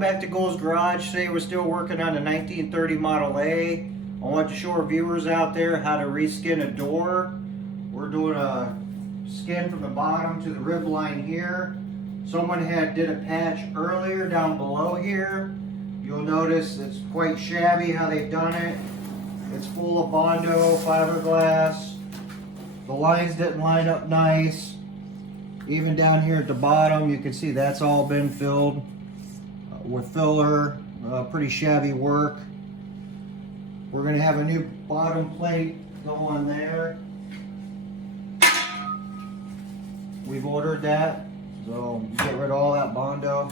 welcome back to Gold's Garage. Today we're still working on the 1930 Model A. I want to show our viewers out there how to reskin a door. We're doing a skin from the bottom to the rib line here. Someone did a patch earlier down below here. You'll notice it's quite shabby how they've done it. It's full of Bondo fiberglass. The lines didn't line up nice. Even down here at the bottom, you can see that's all been filled with filler. Pretty shabby work. We're going to have a new bottom plate go on there. We've ordered that, so get rid of all that Bondo.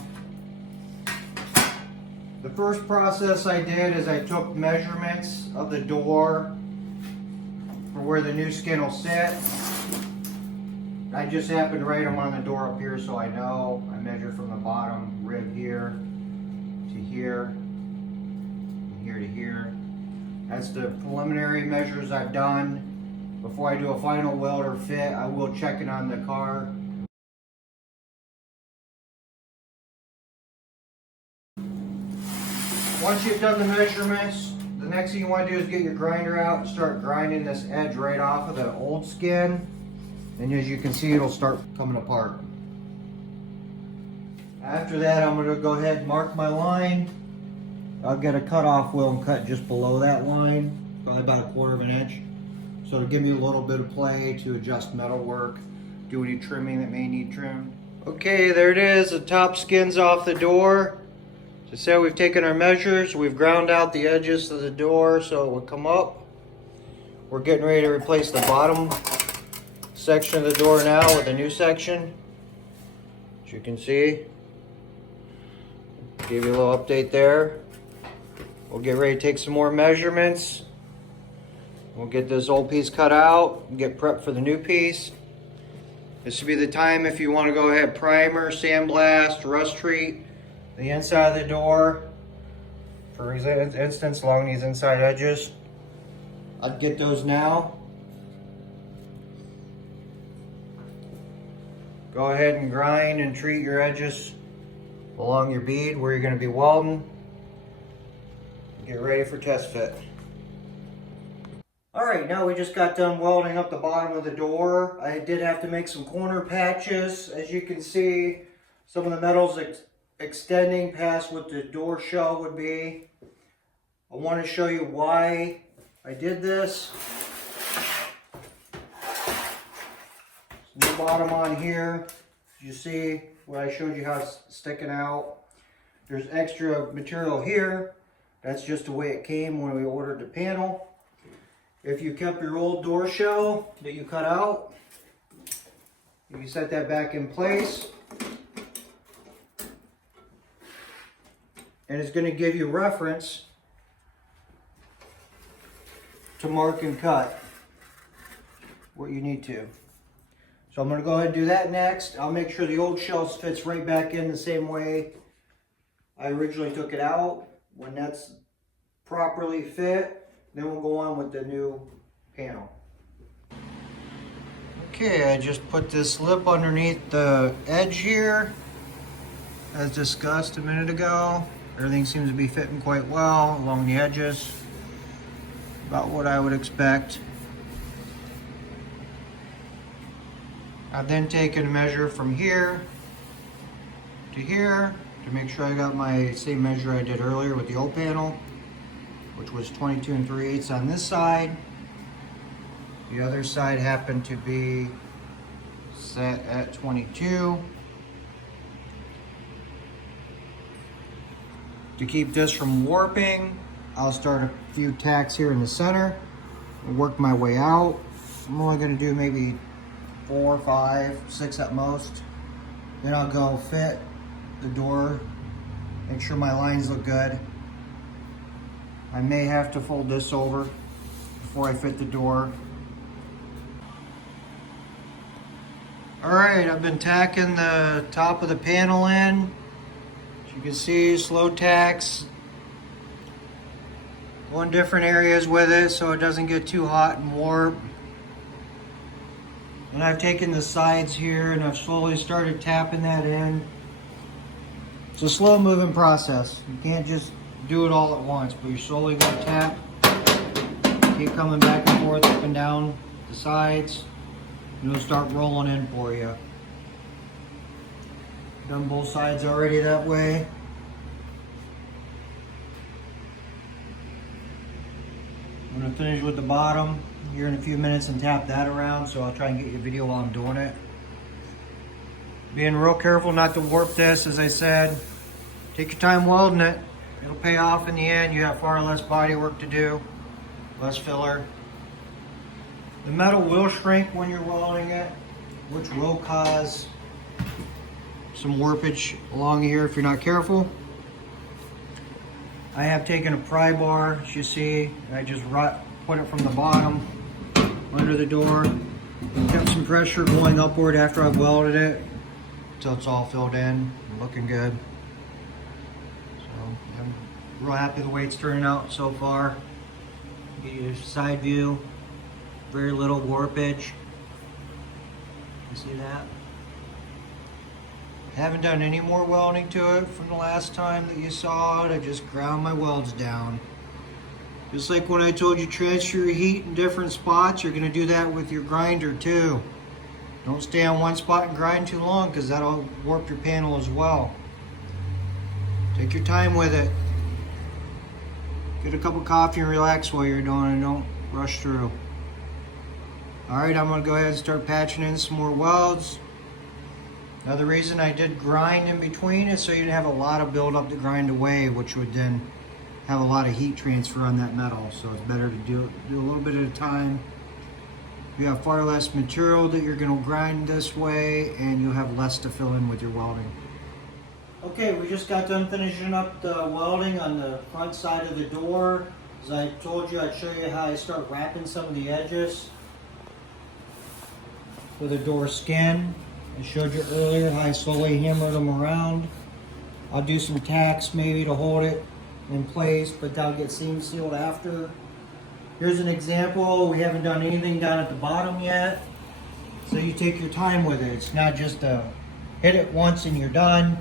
The first process I did is I took measurements of the door for where the new skin will sit. I just happened to write them on the door up here so I know. I measure from the bottom rib here to here, and here to here. That's the preliminary measures I've done. Before I do a final weld or fit, I will check it on the car. Once you've done the measurements, the next thing you want to do is get your grinder out and start grinding this edge right off of the old skin. And as you can see, it'll start coming apart. After that, I'm going to go ahead and mark my line. I'll get a cutoff wheel and cut just below that line, probably about 1/4 of an inch. So to give me a little bit of play to adjust metal work, do any trimming that may need trimmed. Okay, there it is. The top skin's off the door. So say we've taken our measures, we've ground out the edges of the door so it will come up. We're getting ready to replace the bottom section of the door now with a new section. As you can see, give you a little update there. We'll get ready to take some more measurements. We'll get this old piece cut out and get prepped for the new piece. This would be the time if you want to go ahead, primer, sandblast, rust treat the inside of the door. For instance, along these inside edges. I'd get those now. Go ahead and grind and treat your edges along your bead where you're going to be welding. Get ready for test fit. Alright, now we just got done welding up the bottom of the door. I did have to make some corner patches. As you can see, some of the metal's extending past what the door shell would be. I want to show you why I did this. New bottom on here. You see what I showed you how it's sticking out. There's extra material here. That's just the way it came when we ordered the panel. If you kept your old door shell that you cut out, you set that back in place. And it's going to give you reference to mark and cut what you need to. So I'm going to go ahead and do that next. I'll make sure the old shell fits right back in the same way I originally took it out. When that's properly fit, then we'll go on with the new panel. Okay, I just put this lip underneath the edge here. As discussed a minute ago, everything seems to be fitting quite well along the edges. About what I would expect. I've then taken a measure from here to here to make sure I got my same measure I did earlier with the old panel, which was 22 3/8 on this side. The other side happened to be set at 22. To keep this from warping, I'll start a few tacks here in the center and work my way out. I'm only going to do maybe 4, 5, 6 at most. Then I'll go fit the door, make sure my lines look good. I may have to fold this over before I fit the door. Alright, I've been tacking the top of the panel in. As you can see, slow tacks. Going different areas with it so it doesn't get too hot and warm. And I've taken the sides here and I've slowly started tapping that in. It's a slow moving process. You can't just do it all at once, but you're slowly going to tap. Keep coming back and forth, up and down the sides, and it'll start rolling in for you. Done both sides already that way. I'm going to finish with the bottom here in a few minutes and tap that around, so I'll try and get you a video while I'm doing it. Being real careful not to warp this, as I said. Take your time welding it. It'll pay off in the end. You have far less body work to do, less filler. The metal will shrink when you're welding it, which will cause some warpage along here if you're not careful. I have taken a pry bar, as you see, and I just put it from the bottom under the door. Kept some pressure going upward after I've welded it until it's all filled in and looking good. So I'm real happy the way it's turning out so far. Get you a side view, very little warpage. You see that? Haven't done any more welding to it from the last time that you saw it. I just ground my welds down. Just like when I told you transfer your heat in different spots, you're going to do that with your grinder too. Don't stay on one spot and grind too long, because that'll warp your panel as well. Take your time with it. Get a cup of coffee and relax while you're doing it. Don't rush through. Alright, I'm going to go ahead and start patching in some more welds. Now the reason I did grind in between is so you didn't have a lot of buildup to grind away, which would then have a lot of heat transfer on that metal. So it's better to do a little bit at a time. You have far less material that you're going to grind this way, and you'll have less to fill in with your welding. Okay, we just got done finishing up the welding on the front side of the door. As I told you, I'd show you how I start wrapping some of the edges for the door skin. I showed you earlier how I slowly hammer them around. I'll do some tacks maybe to hold it in place, but that'll get seam sealed after. Here's an example. We haven't done anything down at the bottom yet, so you take your time with it. It's not just a hit it once and you're done.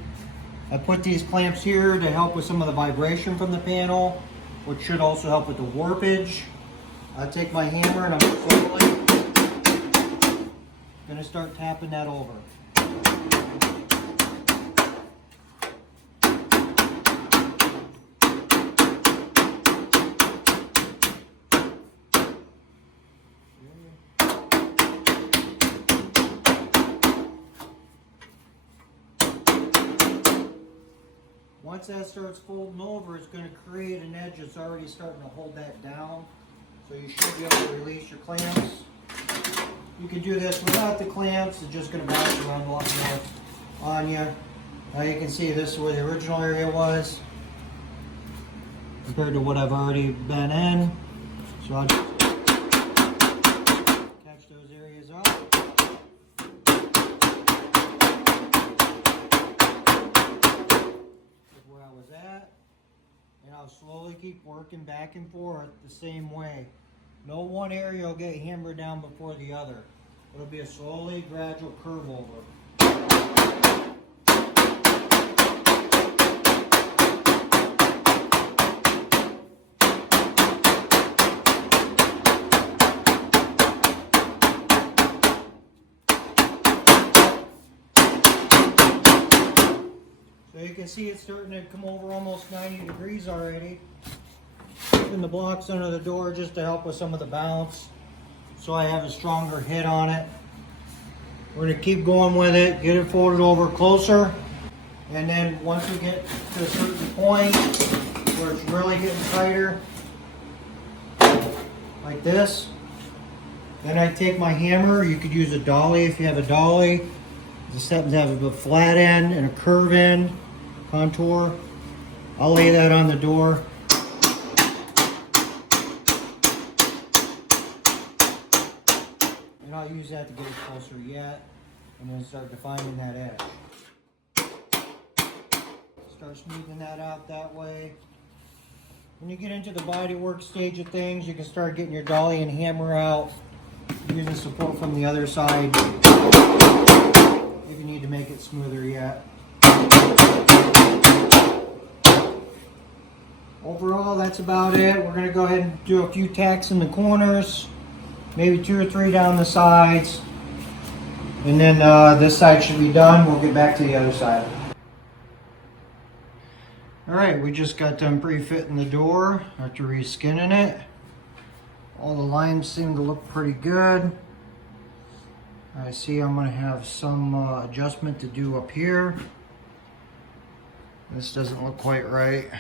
I put these clamps here to help with some of the vibration from the panel, which should also help with the warpage. I'll take my hammer and I'm slowly going to start tapping that over. Once that starts folding over, it's going to create an edge that's already starting to hold that down. So you should be able to release your clamps. You can do this without the clamps. It's just going to bounce around a lot more on you. Now you can see this is where the original area was compared to what I've already been in. So I'll just catch those areas up. That's where I was at. And I'll slowly keep working back and forth the same way. No one area will get hammered down before the other. It'll be a slowly gradual curve over. So you can see it's starting to come over almost 90 degrees already. Putting the blocks under the door just to help with some of the bounce, so I have a stronger hit on it. We're going to keep going with it, get it folded over closer, and then once we get to a certain point where it's really getting tighter, like this, then I take my hammer. You could use a dolly if you have a dolly. Just happens to have a flat end and a curve end contour. I'll lay that on the door. And I'll use that to get it closer yet, and then start defining that edge. Start smoothing that out that way. When you get into the body work stage of things, you can start getting your dolly and hammer out, using support from the other side if you need to make it smoother yet. overall, that's about it. We're going to go ahead and do a few tacks in the corners, maybe 2 or 3 down the sides. And then this side should be done. We'll get back to the other side. Alright, we just got done pre-fitting the door after reskinning it. All the lines seem to look pretty good. I see I'm going to have some adjustment to do up here. This doesn't look quite right.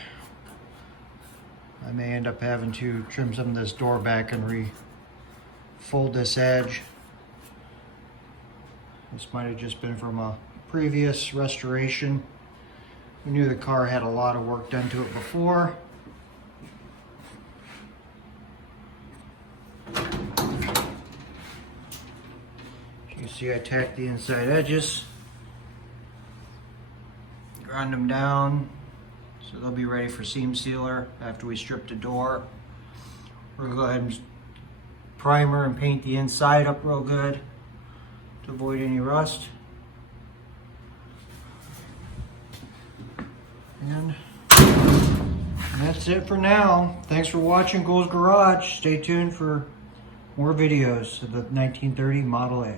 I may end up having to trim some of this door back and refold this edge. This might have just been from a previous restoration. We knew the car had a lot of work done to it before. You can see I tacked the inside edges, grind them down so they'll be ready for seam sealer after we strip the door. We're going to go ahead and primer and paint the inside up real good to avoid any rust. And that's it for now. Thanks for watching Gold's Garage. Stay tuned for more videos of the 1930 Model A.